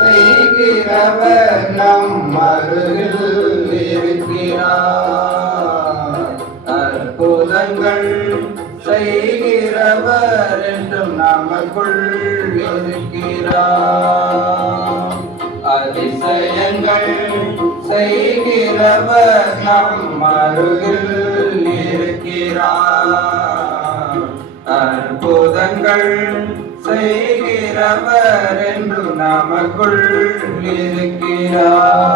செய்கிறவர் நம் அருகில் இருக்கிறார் அற்புதங்கள் செய்கிறவர் என்றும் நமக்குள் இருக்கிறார். அதிசயங்கள் செய்கிறவர் நம் அருகில் இருக்கிறார். அற்புதங்கள் செய்கிறவர் என்று நமக்குள் இருக்கிறார்.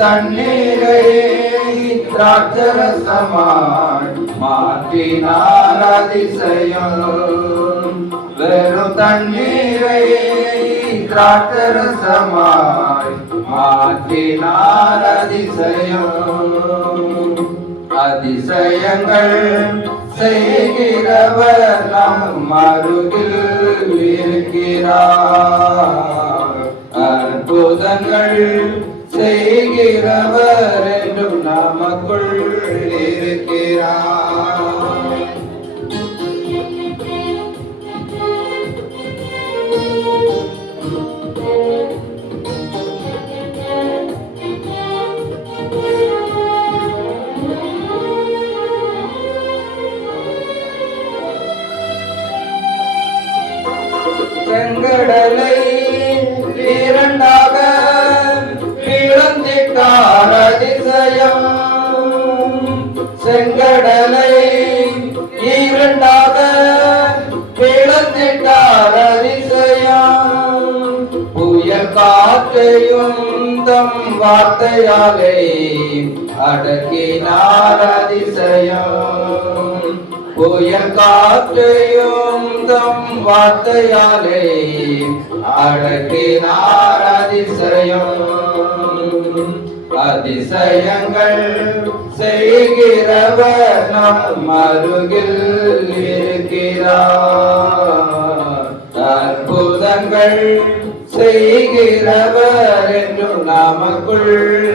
வெறும் திராட்சரசமாய் மாற்றினார் அதிசயம் வெறும் தண்ணீரை திராட்சரசமாய் மாற்றினார் அதிசயம் அதிசயங்கள் செய்கிறவர் நம் மருகில் இருக்கிறார். அற்புதங்கள் செய்கிறவர் என்றும் நமக்குள் இருக்கிறார் செங்கடலை இரண்டாக இழந்திட்டார் அதிசயம். செங்கடலை இரண்டாக இழந்திட்டார் அதிசயம். புயல் காற்றையும் தம் வார்த்தையாலே அடக்கினார் அதிசயம். புயல் காற்றையும் தம் வார்த்தையாலே அடக்கினார் அதிசயம். அதிசயங்கள் செய்கிறவர் நம் அருகில் இருக்கிறார். அற்புதங்கள் செய்கிறவர் என்றும் நமக்குள்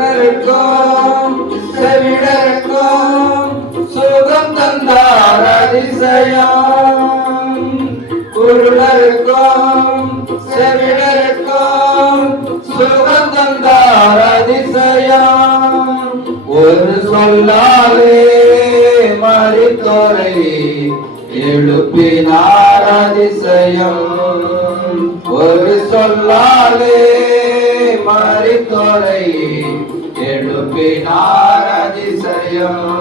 குருடருக்கும் செவிடருக்கும் சுகம் தந்தார் அதிசயம். குருடருக்கும் செவிடருக்கும் சுகம் தந்தார் அதிசயம். ஒரு சொல்லாலே மறித்தோரை எழுப்பினார் அதிசயம். ஒரு சொல்லாலே எழுப்பினார் அதிசயம்.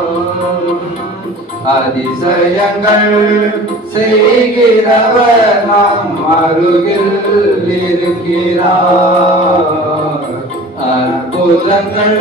அதிசயங்கள் செய்கிறவர் நாம் அருகில் இருக்கிறார். அற்புதங்கள்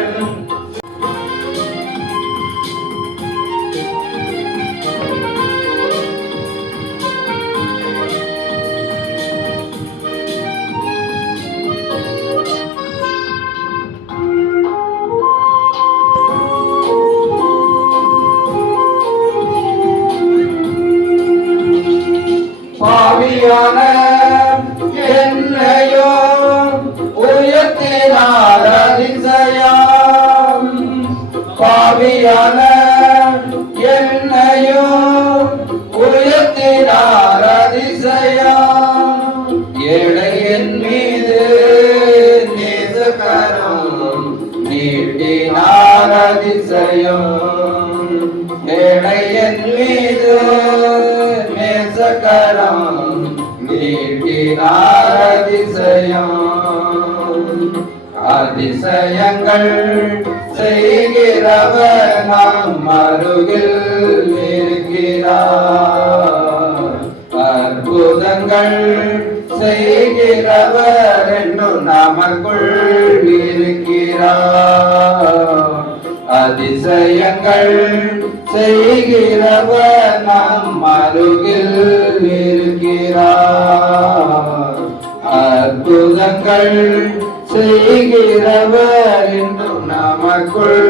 பாவியான என்னையோ உயர்த்தினார் அதிசயம் ஏழையின் மீது நேசகரம் நீட்டினார் அதிசயம் ஏழையின் மீது நேசகரம் நீட்டினார் அதிசயம் அதிசயங்கள் செய்கிறவர் மருகில் இருக்கிறார். அற்புதங்கள் செய்கிறவர் என்னும் நமக்குள் இருக்கிறார். அதிசயங்கள் செய்கிறவர் நம் அருகில் இருக்கிறார். அற்புதங்கள் செய்கிறவர் என்றும் நமக்குள் இருக்கிறார்